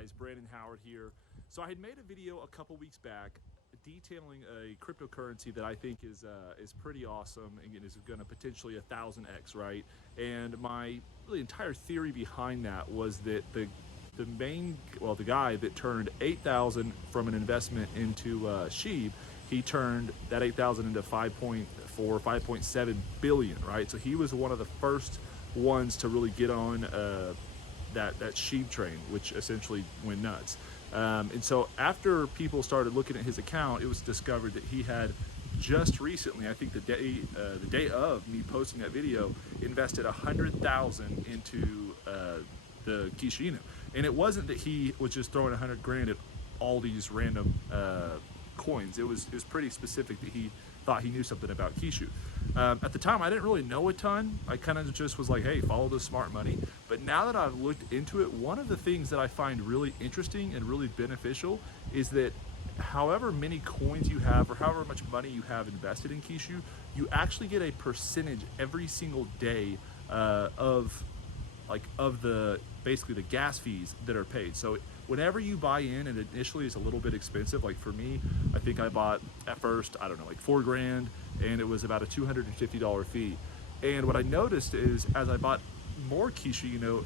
guys, Brandon Howard here. So I had made a video a couple weeks back detailing a cryptocurrency that I think is pretty awesome and is going to potentially 1000x, right? And my really entire theory behind that was that the guy that turned 8,000 from an investment into SHIB, he turned that 8,000 into 5.4, 5.7 billion, right? So he was one of the first ones to really get on that SHIB train, which essentially went nuts. And so after people started looking at his account, it was discovered that he had just recently, I think the day of me posting that video, invested 100,000 into the Kishu-Inu. And it wasn't that he was just throwing 100 grand at all these random coins. It was pretty specific that he thought he knew something about Kishu. At the time, I didn't really know a ton. I kind of just was like, hey, follow the smart money. But now that I've looked into it, one of the things that I find really interesting and really beneficial is that however many coins you have or however much money you have invested in Kishu, you actually get a percentage every single day of basically the gas fees that are paid. So whenever you buy in, and initially it's a little bit expensive, like for me, I think I bought at first, I don't know, like 4 grand, and it was about a $250 fee. And what I noticed is as I bought more Kishu,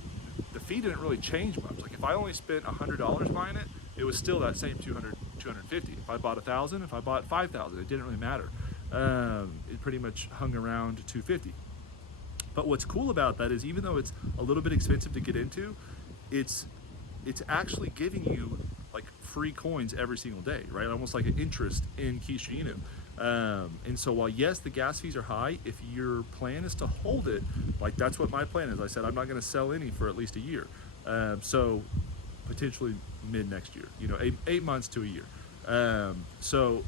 the fee didn't really change much. Like if I only spent $100 buying it, it was still that same 250. If I bought 1,000, if I bought 5,000, it didn't really matter. It pretty much hung around 250. But what's cool about that is even though it's a little bit expensive to get into, it's actually giving you like free coins every single day, right? Almost like an interest in Kishu-Inu. And so while yes, the gas fees are high, if your plan is to hold it, like that's what my plan is. I said I'm not going to sell any for at least a year. So potentially mid next year, 8 months to a year. So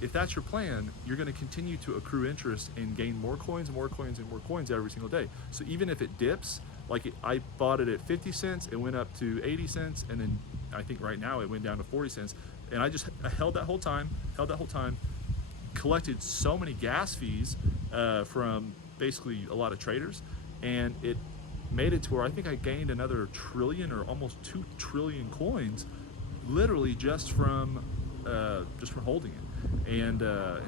if that's your plan, you're going to continue to accrue interest and gain more coins and more coins and more coins every single day. So even if it dips, I bought it at 50 cents, it went up to 80 cents, and then I think right now it went down to 40 cents. And I held that whole time, collected so many gas fees from basically a lot of traders, and it made it to where I think I gained another trillion or almost 2 trillion coins, literally just from holding it. And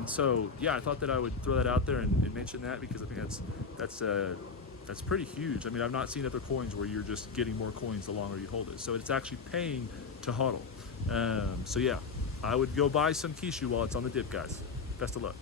so yeah, I thought that I would throw that out there and mention that because I think that's pretty huge. I mean, I've not seen other coins where you're just getting more coins the longer you hold it. So it's actually paying to hodl. So yeah, I would go buy some Kishu while it's on the dip, guys. Best of luck.